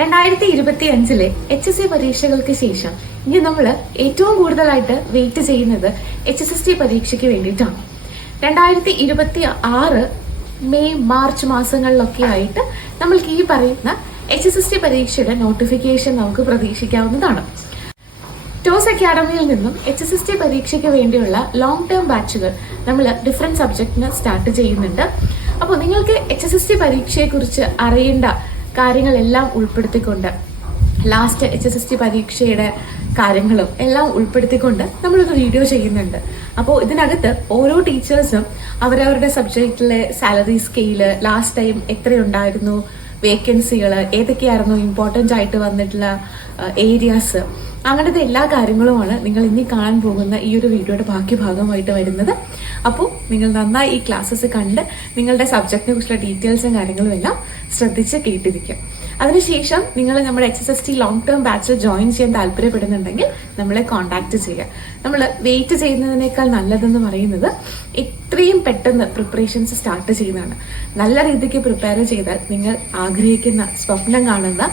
2025 HSC പരീക്ഷകൾക്ക് ശേഷം ഇനി നമ്മൾ ഏറ്റവും കൂടുതലായിട്ട് വെയിറ്റ് ചെയ്യുന്നത് HSST പരീക്ഷയ്ക്ക് വേണ്ടിയിട്ടാണ്. 2026 മെയ് മാർച്ച് മാസങ്ങളിലൊക്കെ ആയിട്ട് നമ്മൾക്ക് ഈ പറയുന്ന HSST പരീക്ഷയുടെ നോട്ടിഫിക്കേഷൻ നമുക്ക് പ്രതീക്ഷിക്കാവുന്നതാണ്. ടോസ് അക്കാഡമിയിൽ നിന്നും HSST പരീക്ഷയ്ക്ക് വേണ്ടിയുള്ള ലോങ് ടേം ബാച്ചുകൾ നമ്മൾ ഡിഫറെന്റ് സബ്ജക്റ്റിന് സ്റ്റാർട്ട് ചെയ്യുന്നുണ്ട്. അപ്പോൾ നിങ്ങൾക്ക് HSST പരീക്ഷയെക്കുറിച്ച് അറിയേണ്ട കാര്യങ്ങളെല്ലാം ഉൾപ്പെടുത്തിക്കൊണ്ട് ലാസ്റ്റ് HSST പരീക്ഷയുടെ കാര്യങ്ങളും എല്ലാം ഉൾപ്പെടുത്തിക്കൊണ്ട് നമ്മളൊരു വീഡിയോ ചെയ്യുന്നുണ്ട്. അപ്പോൾ ഇതിനകത്ത് ഓരോ ടീച്ചേഴ്സും അവരവരുടെ സബ്ജക്റ്റിലെ സാലറി സ്കെയില്, ലാസ്റ്റ് ടൈം എത്രയുണ്ടായിരുന്നു, വേക്കൻസികൾ ഏതൊക്കെയായിരുന്നു, ഇമ്പോർട്ടൻ്റ് ആയിട്ട് വന്നിട്ടുള്ള ഏരിയാസ്, അങ്ങനത്തെ എല്ലാ കാര്യങ്ങളുമാണ് നിങ്ങൾ ഇനി കാണാൻ പോകുന്ന ഈ ഒരു വീഡിയോയുടെ ബാക്കി ഭാഗമായിട്ട് വരുന്നത്. അപ്പോൾ നിങ്ങൾ നന്നായി ഈ ക്ലാസ്സസ് കണ്ട് നിങ്ങളുടെ സബ്ജക്റ്റിനെ കുറിച്ചുള്ള ഡീറ്റെയിൽസും കാര്യങ്ങളും എല്ലാം ശ്രദ്ധിച്ച് കേട്ടിരിക്കുക. അതിനുശേഷം നിങ്ങൾ നമ്മുടെ HSST ലോങ് ടേം ബാച്ചിൽ ജോയിൻ ചെയ്യാൻ താല്പര്യപ്പെടുന്നുണ്ടെങ്കിൽ നമ്മളെ കോൺടാക്ട് ചെയ്യുക. നമ്മൾ വെയിറ്റ് ചെയ്യുന്നതിനേക്കാൾ നല്ലതെന്ന് പറയുന്നത് എത്രയും പെട്ടെന്ന് പ്രിപ്പറേഷൻസ് സ്റ്റാർട്ട് ചെയ്യുന്നതാണ്. നല്ല രീതിക്ക് പ്രിപ്പയർ ചെയ്താൽ നിങ്ങൾ ആഗ്രഹിക്കുന്ന, സ്വപ്നം കാണുന്ന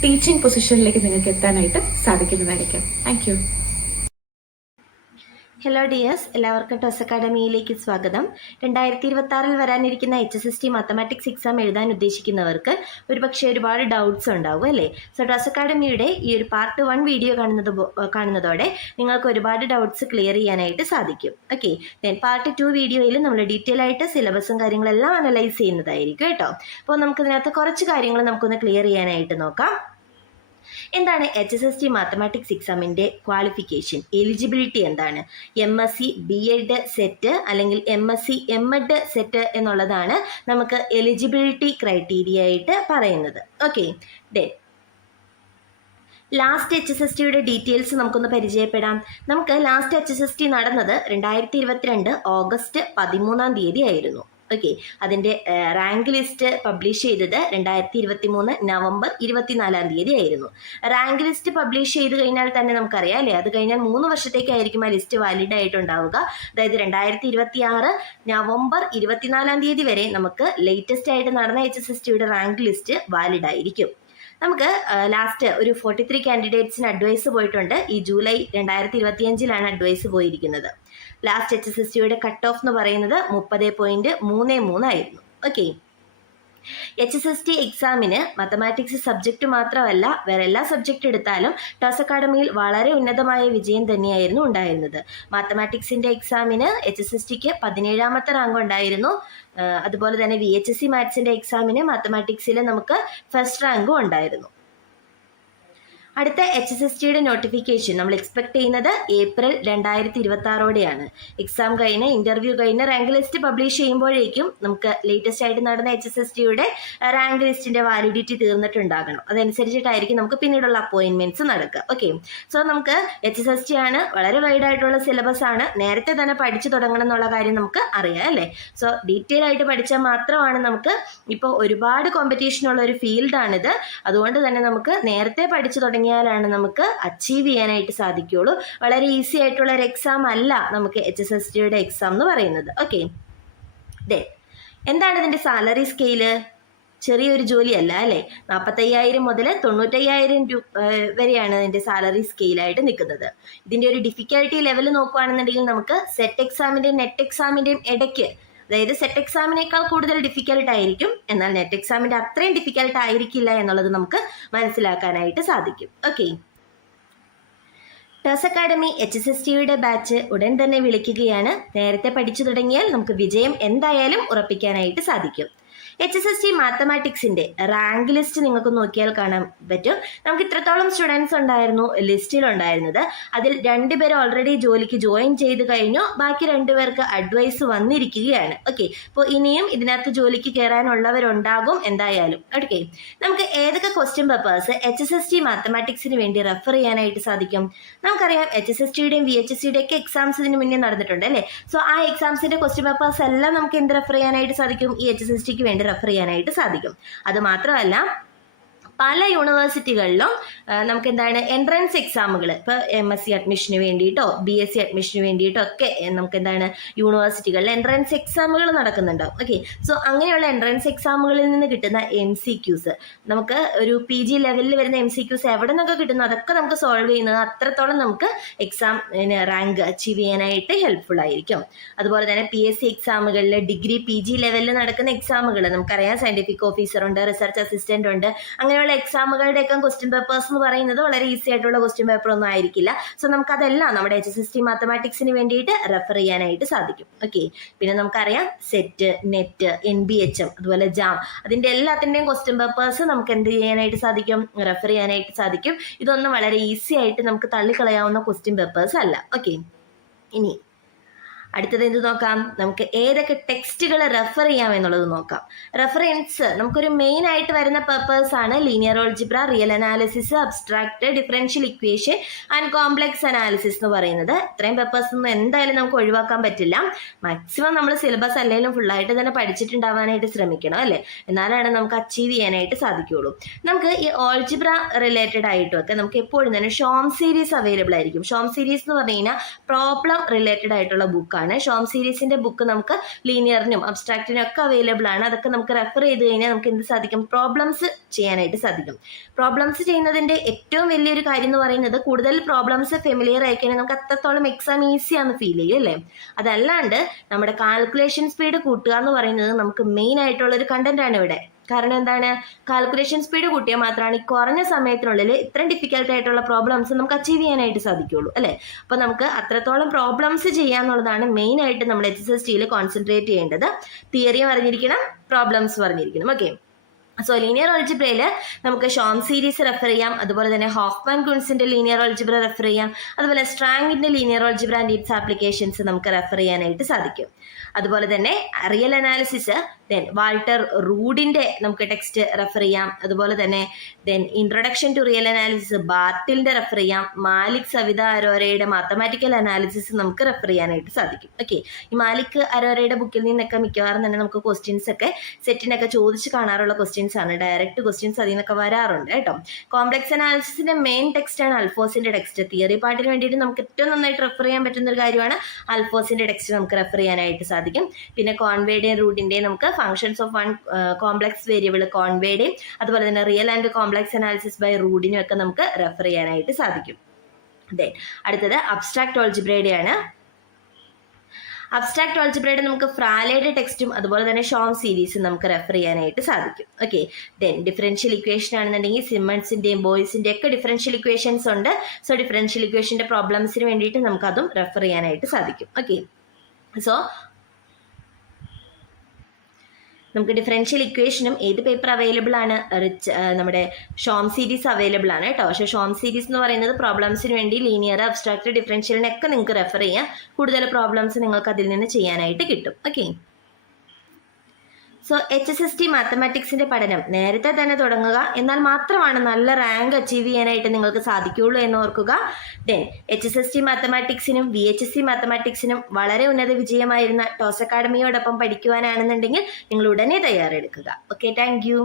ടീച്ചിങ് പൊസിഷനിലേക്ക് നിങ്ങൾക്ക് എത്താനായിട്ട് സാധിക്കുന്നതായിരിക്കും. Thank you. ഹലോ ഡിയേഴ്സ്, എല്ലാവർക്കും ടോസ് അക്കാഡമിയിലേക്ക് സ്വാഗതം. 2026 വരാനിരിക്കുന്ന HSST മാത്തമാറ്റിക്സ് എക്സാം എഴുതാൻ ഉദ്ദേശിക്കുന്നവർക്ക് ഒരുപക്ഷെ ഒരുപാട് ഡൗട്ട്സ് ഉണ്ടാവും അല്ലേ? സോ ടോസ് അക്കാഡമിയുടെ ഈ ഒരു പാർട്ട് 1 വീഡിയോ കാണുന്നതോടെ നിങ്ങൾക്ക് ഒരുപാട് ഡൗട്ട്സ് ക്ലിയർ ചെയ്യാനായിട്ട് സാധിക്കും. ഓക്കെ, ദെൻ പാർട്ട് 2 വീഡിയോയിൽ നമ്മൾ ഡീറ്റെയിൽ ആയിട്ട് സിലബസും കാര്യങ്ങളെല്ലാം അനലൈസ് ചെയ്യുന്നതായിരിക്കും കേട്ടോ. അപ്പോൾ നമുക്കിതിനകത്ത് കുറച്ച് കാര്യങ്ങൾ നമുക്കൊന്ന് ക്ലിയർ ചെയ്യാനായിട്ട് നോക്കാം. എന്താണ് HSST മാത്തമാറ്റിക്സ് എക്സാമിൻ്റെ ക്വാളിഫിക്കേഷൻ, എലിജിബിലിറ്റി എന്താണ്? MSc B.Ed സെറ്റ് അല്ലെങ്കിൽ MSc M.Ed സെറ്റ് എന്നുള്ളതാണ് നമുക്ക് എലിജിബിലിറ്റി ക്രൈറ്റീരിയ ആയിട്ട് പറയുന്നത്. ഓക്കെ, ദെൻ ലാസ്റ്റ് HSSTയുടെ ഡീറ്റെയിൽസ് നമുക്കൊന്ന് പരിചയപ്പെടാം. നമുക്ക് ലാസ്റ്റ് HSST നടന്നത് 2022 ഓഗസ്റ്റ് 13 ആയിരുന്നു. ഓക്കെ, അതിൻ്റെ റാങ്ക് ലിസ്റ്റ് പബ്ലിഷ് ചെയ്തത് 2023 നവംബർ 24 ആയിരുന്നു. റാങ്ക് ലിസ്റ്റ് പബ്ലിഷ് ചെയ്ത് കഴിഞ്ഞാൽ തന്നെ നമുക്കറിയാം അല്ലേ, അത് കഴിഞ്ഞാൽ 3 വർഷത്തേക്കായിരിക്കും ആ ലിസ്റ്റ് വാലിഡ് ആയിട്ടുണ്ടാവുക. അതായത് 2026 നവംബർ 24 വരെ നമുക്ക് ലേറ്റസ്റ്റ് ആയിട്ട് നടന്ന HSSTയുടെ റാങ്ക് ലിസ്റ്റ് വാലിഡ് ആയിരിക്കും. നമുക്ക് ലാസ്റ്റ് ഒരു 43 കാൻഡിഡേറ്റ്സിന് അഡ്വൈസ് പോയിട്ടുണ്ട്. ഈ ജൂലൈ 2025 അഡ്വൈസ് പോയിരിക്കുന്നത്. ലാസ്റ്റ് HSSTയുടെ കട്ട് ഓഫ് എന്ന് പറയുന്നത് 30.33 ആയിരുന്നു. ഓക്കെ, HSST എക്സാമിന് മാത്തമാറ്റിക്സ് സബ്ജക്റ്റ് മാത്രമല്ല വേറെ എല്ലാ സബ്ജക്റ്റ് എടുത്താലും ടോസ് അക്കാഡമിയിൽ വളരെ ഉന്നതമായ വിജയം തന്നെയായിരുന്നു ഉണ്ടായിരുന്നത്. മാത്തമാറ്റിക്സിൻ്റെ എക്സാമിന് HSSTക്ക് 17ാമത്തെ റാങ്ക് ഉണ്ടായിരുന്നു. അതുപോലെ തന്നെ VHSC മാത്സിൻ്റെ എക്സാമിന് മാത്തമാറ്റിക്സിൽ നമുക്ക് ഫസ്റ്റ് റാങ്കും ഉണ്ടായിരുന്നു. അടുത്ത HSSTയുടെ നോട്ടിഫിക്കേഷൻ നമ്മൾ എക്സ്പെക്ട് ചെയ്യുന്നത് ഏപ്രിൽ 2026 എക്സാം കഴിഞ്ഞ് ഇന്റർവ്യൂ കഴിഞ്ഞ് റാങ്ക് ലിസ്റ്റ് പബ്ലിഷ് ചെയ്യുമ്പോഴേക്കും നമുക്ക് ലേറ്റസ്റ്റ് ആയിട്ട് നടന്ന HSSTയുടെ റാങ്ക് ലിസ്റ്റിന്റെ വാലിഡിറ്റി തീർന്നിട്ടുണ്ടാകണം. അതനുസരിച്ചിട്ടായിരിക്കും നമുക്ക് പിന്നീടുള്ള അപ്പോയിന്റ്മെന്റ്സ് നടക്കുക. ഓക്കെ, സോ നമുക്ക് HSST ആണ്, വളരെ വൈഡ് ആയിട്ടുള്ള സിലബസ് ആണ്. നേരത്തെ തന്നെ പഠിച്ചു തുടങ്ങണം എന്നുള്ള കാര്യം നമുക്ക് അറിയാം അല്ലേ? സോ ഡീറ്റെയിൽ ആയിട്ട് പഠിച്ചാൽ മാത്രമാണ് നമുക്ക് ഇപ്പോൾ ഒരുപാട് കോമ്പറ്റീഷൻ ഉള്ള ഒരു ഫീൽഡാണിത്. അതുകൊണ്ട് തന്നെ നമുക്ക് നേരത്തെ പഠിച്ചു തുടങ്ങിയാലാണ് നമുക്ക് അച്ചീവ് ചെയ്യാനായിട്ട് സാധിക്കുകയുള്ളൂ. വളരെ ഈസി ആയിട്ടുള്ള ഒരു എക്സാം അല്ല നമുക്ക് HSSTയുടെ എക്സാം എന്ന് പറയുന്നത്. ഓക്കെ, എന്താണ് ഇതിന്റെ സാലറി സ്കെയില്? ചെറിയൊരു ജോലിയല്ല അല്ലേ. 45,000 മുതൽ 95,000 വരെയാണ് ഇതിന്റെ സാലറി സ്കെയിലായിട്ട് നിൽക്കുന്നത്. ഇതിന്റെ ഒരു ഡിഫിക്കൽട്ടി ലെവൽ നോക്കുകയാണെന്നുണ്ടെങ്കിൽ നമുക്ക് സെറ്റ് എക്സാമിന്റെയും നെറ്റ് എക്സാമിന്റെയും ഇടയ്ക്ക്, അതായത് സെറ്റ് എക്സാമിനേക്കാൾ കൂടുതൽ ഡിഫിക്കൽട്ട് ആയിരിക്കും, എന്നാൽ നെറ്റ് എക്സാമിന്റെ അത്രയും ഡിഫിക്കൽട്ട് ആയിരിക്കില്ല എന്നുള്ളത് നമുക്ക് മനസ്സിലാക്കാനായിട്ട് സാധിക്കും. ഓക്കെ, ടോസ് അക്കാഡമി HSSTയുടെ ബാച്ച് ഉടൻ തന്നെ വിളിക്കുകയാണ്. നേരത്തെ പഠിച്ചു തുടങ്ങിയാൽ നമുക്ക് വിജയം എന്തായാലും ഉറപ്പിക്കാനായിട്ട് സാധിക്കും. HSST മാത്തമാറ്റിക്സിന്റെ റാങ്ക് ലിസ്റ്റ് നിങ്ങൾക്ക് നോക്കിയാൽ കാണാൻ പറ്റും. നമുക്ക് ഇത്രത്തോളം സ്റ്റുഡൻസ് ഉണ്ടായിരുന്നു ലിസ്റ്റിൽ ഉണ്ടായിരുന്നത്. അതിൽ 2 പേര് ഓൾറെഡി ജോലിക്ക് ജോയിൻ ചെയ്ത് കഴിഞ്ഞു. ബാക്കി 2 പേർക്ക് അഡ്വൈസ് വന്നിരിക്കുകയാണ്. ഓക്കെ, അപ്പോൾ ഇനിയും ഇതിനകത്ത് ജോലിക്ക് കയറാനുള്ളവരുണ്ടാകും എന്തായാലും. ഓക്കെ, നമുക്ക് ഏതൊക്കെ ക്വസ്റ്റ്യൻ പേപ്പേഴ്സ് HSST മാത്തമാറ്റിക്സിന് വേണ്ടി റെഫർ ചെയ്യാനായിട്ട് സാധിക്കും? നമുക്കറിയാം HSSTയുടെയും VHSCയുടെയും ഒക്കെ എക്സാംസ് ഇതിന് മുന്നേ നടന്നിട്ടുണ്ട് അല്ലേ? സോ ആ എക്സാംസിന്റെ ക്വസ്റ്റ്യൻ പേപ്പേഴ്സ് എല്ലാം നമുക്ക് എന്ത് റെഫർ ചെയ്യാനായിട്ട് സാധിക്കും? ഈ HSSTക്ക് വേണ്ടി റെഫർ ചെയ്യാനായിട്ട് സാധിക്കും. അത് മാത്രമല്ല പല യൂണിവേഴ്സിറ്റികളിലും നമുക്ക് എന്താണ് എൻട്രൻസ് എക്സാമുകൾ ഇപ്പോൾ MSc അഡ്മിഷന് വേണ്ടിയിട്ടോ BSc അഡ്മിഷന് വേണ്ടിയിട്ടോ ഒക്കെ നമുക്ക് എന്താണ് യൂണിവേഴ്സിറ്റികളിൽ എൻട്രൻസ് എക്സാമുകൾ നടക്കുന്നുണ്ടാവും. ഓക്കെ, സോ അങ്ങനെയുള്ള എൻട്രൻസ് എക്സാമുകളിൽ നിന്ന് കിട്ടുന്ന MCQs, നമുക്ക് ഒരു PG ലെവലിൽ വരുന്ന MCQs എവിടെ നിന്നൊക്കെ കിട്ടുന്നു അതൊക്കെ നമുക്ക് സോൾവ് ചെയ്യുന്നത് അത്രത്തോളം നമുക്ക് എക്സാം റാങ്ക് അച്ചീവ് ചെയ്യാനായിട്ട് ഹെൽപ്ഫുൾ ആയിരിക്കും. അതുപോലെ തന്നെ PSC എക്സാമുകളിൽ ഡിഗ്രി PG ലെവലിൽ നടക്കുന്ന എക്സാമുകൾ നമുക്കറിയാം, സയന്റിഫിക് ഓഫീസർ ഉണ്ട്, റിസർച്ച് അസിസ്റ്റന്റ് ഉണ്ട്, അങ്ങനെയുള്ള എക്സാമുകളുടെയൊക്കെ ക്വസ്റ്റ്യൻ പേപ്പേഴ്സ് എന്ന് പറയുന്നത് വളരെ ഈസി ആയിട്ടുള്ള ക്വസ്റ്റ്യൻ പേപ്പർ ഒന്നും ആയിരിക്കില്ല. സോ നമുക്കതെല്ലാം നമ്മുടെ HSST മാത്തമാറ്റിക്സിന് വേണ്ടിയിട്ട് റെഫർ ചെയ്യാനായിട്ട് സാധിക്കും. ഓക്കെ, പിന്നെ നമുക്കറിയാം സെറ്റ്, നെറ്റ്, NBHM, അതുപോലെ ജാം, അതിന്റെ എല്ലാത്തിന്റെയും ക്വസ്റ്റ്യൻ പേപ്പേഴ്സ് നമുക്ക് എന്ത് ചെയ്യാനായിട്ട് സാധിക്കും, റെഫർ ചെയ്യാനായിട്ട് സാധിക്കും. ഇതൊന്നും വളരെ ഈസി ആയിട്ട് നമുക്ക് തള്ളിക്കളയാവുന്ന ക്വസ്റ്റ്യൻ പേപ്പേഴ്സ് അല്ല. ഓക്കെ, ഇനി അടുത്തത് എന്ത് നോക്കാം, നമുക്ക് ഏതൊക്കെ ടെക്സ്റ്റുകൾ റെഫർ ചെയ്യാം എന്നുള്ളത് നോക്കാം. റെഫറൻസ് നമുക്കൊരു മെയിൻ ആയിട്ട് വരുന്ന പേപ്പേഴ്സ് ആണ് linear algebra, real analysis, abstract, differential equation and complex analysis എന്ന് പറയുന്നത്. ഇത്രയും പേപ്പേഴ്സ് ഒന്നും എന്തായാലും നമുക്ക് ഒഴിവാക്കാൻ പറ്റില്ല. മാക്സിമം നമ്മൾ സിലബസ് അല്ലെങ്കിലും ഫുള്ളായിട്ട് തന്നെ പഠിച്ചിട്ടുണ്ടാവാനായിട്ട് ശ്രമിക്കണം അല്ലേ, എന്നാലാണ് നമുക്ക് അച്ചീവ് ചെയ്യാനായിട്ട് സാധിക്കുകയുള്ളൂ. നമുക്ക് ഈ ഓൾജിബ്ര റിലേറ്റഡ് ആയിട്ടൊക്കെ നമുക്ക് എപ്പോഴും തന്നെ ഷോം സീരീസ് അവൈലബിൾ ആയിരിക്കും. ഷോം സീരീസ് എന്ന് പറഞ്ഞു കഴിഞ്ഞാൽ പ്രോബ്ലം റിലേറ്റഡ് ആയിട്ടുള്ള ബുക്കാണ്. ഷോം സീരീസിന്റെ ബുക്ക് നമുക്ക് ലീനിയറിനും അബ്സ്ട്രാക്റ്റിനും ഒക്കെ അവൈലബിൾ ആണ്. അതൊക്കെ നമുക്ക് റെഫർ ചെയ്ത് കഴിഞ്ഞാൽ നമുക്ക് എന്ത് സാധിക്കും, പ്രോബ്ലംസ് ചെയ്യാനായിട്ട് സാധിക്കും. പ്രോബ്ലംസ് ചെയ്യുന്നതിന്റെ ഏറ്റവും വലിയൊരു കാര്യം എന്ന് പറയുന്നത് കൂടുതൽ പ്രോബ്ലംസ് ഫെമിലിയർ ആയിക്കഴിഞ്ഞാൽ നമുക്ക് അത്രത്തോളം എക്സാം ഈസിയാന്ന് ഫീൽ ചെയ്യും അല്ലേ. അതല്ലാണ്ട് നമ്മുടെ കാൽക്കുലേഷൻ സ്പീഡ് കൂട്ടുക എന്ന് പറയുന്നത് നമുക്ക് മെയിൻ ആയിട്ടുള്ള ഒരു കണ്ടന്റ് ആണ് ഇവിടെ. കാരണം എന്താണ്, കാൽക്കുലേഷൻ സ്പീഡ് കൂട്ടിയാൽ മാത്രമാണ് ഈ കുറഞ്ഞ സമയത്തിനുള്ളിൽ ഇത്രയും ഡിഫിക്കൽട്ട് ആയിട്ടുള്ള പ്രോബ്ലംസ് നമുക്ക് അച്ചീവ് ചെയ്യാനായിട്ട് സാധിക്കുള്ളൂ അല്ലേ. അപ്പോൾ നമുക്ക് അത്രത്തോളം പ്രോബ്ലംസ് ചെയ്യാന്നുള്ളതാണ് മെയിൻ ആയിട്ട് നമ്മൾ HSSTയിൽ കോൺസെൻട്രേറ്റ് ചെയ്യേണ്ടത്. തിയറിയും അറിഞ്ഞിരിക്കണം, പ്രോബ്ലംസ് അറിഞ്ഞിരിക്കണം. ഓക്കെ, സോ ലീനിയർ ഓൾജിബ്രയിൽ നമുക്ക് ഷോം സീരീസ് റെഫർ ചെയ്യാം, അതുപോലെ തന്നെ ഹോഫ്മാൻ കുൻസിന്റെ ലീനിയർ ഓൾജിബ്ര റെഫർ ചെയ്യാം, അതുപോലെ സ്ട്രാങ്ങിന്റെ linear algebra and its applications നമുക്ക് റെഫർ ചെയ്യാനായിട്ട് സാധിക്കും. അതുപോലെ തന്നെ റിയൽ അനാലിസിസ്, ദെൻ വാൾട്ടർ റൂഡിന്റെ നമുക്ക് ടെക്സ്റ്റ് റെഫർ ചെയ്യാം. അതുപോലെ തന്നെ then introduction to real analysis ബാർട്ടിലിന്റെ റെഫർ ചെയ്യാം. മാലിക് സവിത അരോരയുടെ മാത്തമാറ്റിക്കൽ അനാലിസിസ് നമുക്ക് റെഫർ ചെയ്യാനായിട്ട് സാധിക്കും. ഓക്കെ, ഈ മാലിക് അരോരയുടെ ബുക്കിൽ നിന്നൊക്കെ മിക്കവാറും തന്നെ നമുക്ക് ക്വസ്റ്റ്യൻസ് ഒക്കെ സെറ്റിനൊക്കെ ചോദിച്ച് കാണാറുള്ള ക്വസ്റ്റ്യൻസ് ആണ്, ഡയറക്റ്റ് ക്വസ്റ്റ്യൻസ് അതിൽ നിന്നൊക്കെ വരാറുണ്ട് കേട്ടോ. കോംപ്ലക്സ് അനാലിസിസിന്റെ മെയിൻ ടെക്സ്റ്റ് ആണ് അൽഫോസിന്റെ ടെക്സ്റ്റ്. തിയറി പാർട്ടിന് വേണ്ടിയിട്ട് നമുക്ക് ഏറ്റവും നന്നായിട്ട് റെഫർ ചെയ്യാൻ പറ്റുന്ന ഒരു കാര്യമാണ് അൽഫോസിന്റെ ടെക്സ്റ്റ് നമുക്ക് റെഫർ ചെയ്യാനായിട്ട് സാധിക്കും. പിന്നെ കോൺവേയുടെയും റൂട്ടിന്റെയും നമുക്ക് functions of one complex variable കോൺവേയുടെയും അതുപോലെ തന്നെ real and complex analysis by റൂഡിനും ഒക്കെ നമുക്ക് റെഫർ ചെയ്യാനായിട്ട് സാധിക്കും. ദെൻ അടുത്തത് അബ്സ്ട്രാക്ട് ഓൾജിബ്രയുടെയാണ്. അബ്സ്ട്രാക്ട് ഓൾജിബ്രയുടെ നമുക്ക് ഫ്രാലയുടെ ടെക്സ്റ്റും അതുപോലെ തന്നെ ഷോം സീരീസും നമുക്ക് റെഫർ ചെയ്യാനായിട്ട് സാധിക്കും. ഓക്കെ, ദെൻ ഡിഫറൻഷ്യൽ ഇക്വേഷൻ ആണെന്നുണ്ടെങ്കിൽ സിമ്മൺസിന്റെയും ബോയ്സിന്റെയും ഒക്കെ ഡിഫറൻഷ്യൽ ഇക്വേഷൻസ് ഉണ്ട്. സോ ഡിഫറൻഷ്യൽ ഇക്വേഷന്റെ പ്രോബ്ലംസിന് വേണ്ടിയിട്ട് നമുക്ക് അതും റെഫർ ചെയ്യാനായിട്ട് സാധിക്കും. ഓക്കെ, സോ നമുക്ക് ഡിഫറൻഷ്യൽ ഇക്വേഷനും ഏത് പേപ്പർ അവൈലബിൾ ആണ്, നമ്മുടെ ഷോം സീരീസ് അവൈലബിൾ ആണ് കേട്ടോ. പക്ഷേ ഷോം സീരീസ് എന്ന് പറയുന്നത് പ്രോബ്ലംസിന് വേണ്ടി ലീനിയർ, അബ്സ്ട്രാക്ട്, ഡിഫറൻഷ്യലിനൊക്കെ നിങ്ങൾക്ക് റെഫർ ചെയ്യാം. കൂടുതൽ പ്രോബ്ലംസ് നിങ്ങൾക്ക് അതിൽ നിന്ന് ചെയ്യാനായിട്ട് കിട്ടും. ഓക്കെ, സോ HSST മാത്തമാറ്റിക്സിന്റെ പഠനം നേരത്തെ തന്നെ തുടങ്ങുക, എന്നാൽ മാത്രമാണ് നല്ല റാങ്ക് അച്ചീവ് ചെയ്യാനായിട്ട് നിങ്ങൾക്ക് സാധിക്കുകയുള്ളൂ എന്ന് ഓർക്കുക. ദെൻ HSST മാത്തമാറ്റിക്സിനും VHSC മാത്തമാറ്റിക്സിനും വളരെ ഉന്നത വിജയമായിരുന്ന ടോസ് അക്കാഡമിയോടൊപ്പം പഠിക്കുവാനാണെന്നുണ്ടെങ്കിൽ നിങ്ങൾ ഉടനെ തയ്യാറെടുക്കുക. Okay, thank you.